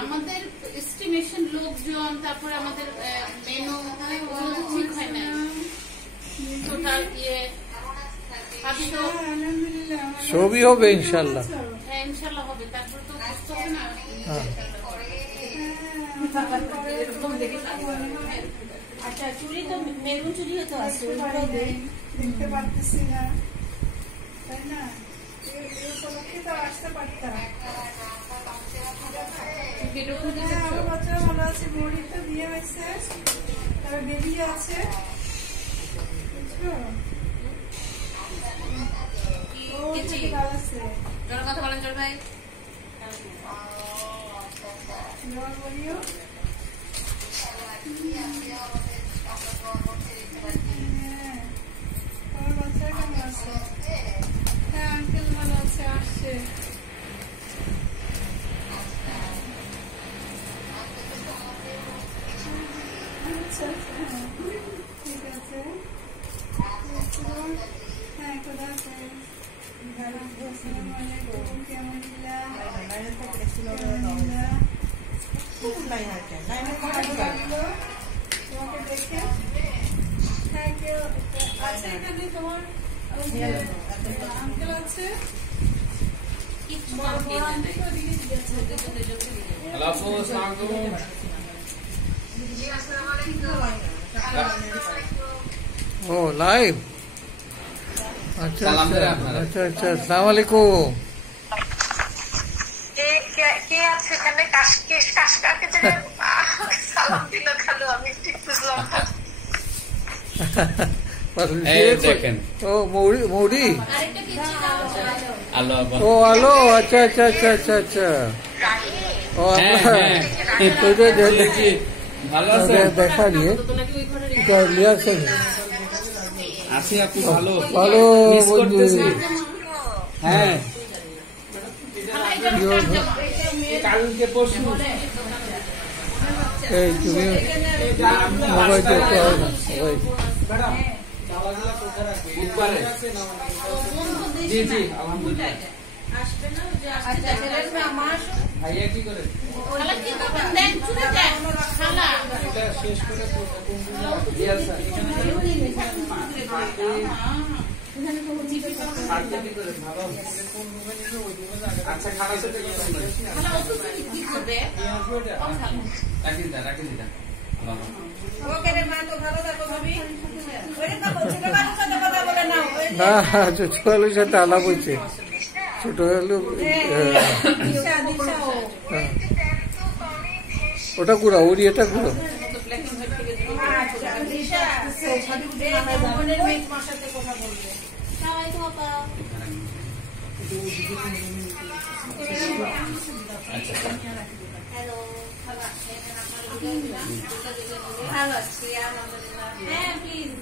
আমাদের এস্টিমেশন লোকজন, তারপরে আমাদের মেনু ঠিক হয় না। টোটাল ছবি হবে ইনশাল্লাহ। হ্যাঁ ইনশাল্লাহ হবে। তারপর তো বুঝতে হবে না। আচ্ছা চুড়ি তো মেরুন চুড়িও তো আছে, দেখতে পারতেছি না, তাই না? উপলক্ষে তো আসতে পারতাম। আমার বাচ্চারা ভালো আছে, বড়ি তো বিয়ে হয়েছে, তারা বেবি আছে, বুঝলো? কথা বলেন জল ভাই। বলিও আমার বাচ্চারা কেমন আছে? হ্যাঁ আঙ্কেল ভালো আছে, আসছে। ঠিক আছে, হ্যাঁ খোদা হাফেজ। আসসালামু আলাইকুম, কেমন তোমাকে দেখে থ্যাংক ইউ। আচ্ছা এখানে তোমার আঙ্কেল আছে, ও লাইভ। আচ্ছা আচ্ছা আচ্ছা, আসসালামু আলাইকুম। কে আছে এখানে? কাকে সালাম দিল খালু, আমি ঠিক বুঝলাম না। ও মৌরি। ও আলো, আচ্ছা আচ্ছা আচ্ছা আচ্ছা আচ্ছা। ও দেখা নিয়ে ভালো বন্ধু। হ্যাঁ কালকে পরশু এই তুমি মোবাইল দেখতে হবে না সবাই। জি জি আলহামদুলিল্লাহ। ভাইয়া কি করে শেষ করে আচ্ছা খারাপ রাখি দিদা। না ছোট আলুর সাথে আলাপ হয়েছে। ছোট আলু ওটা গুঁড়া, ওরি এটা গুঁড়ো। ভালো আছি আলহামদুলিল্লাহ। হ্যাঁ প্লিজ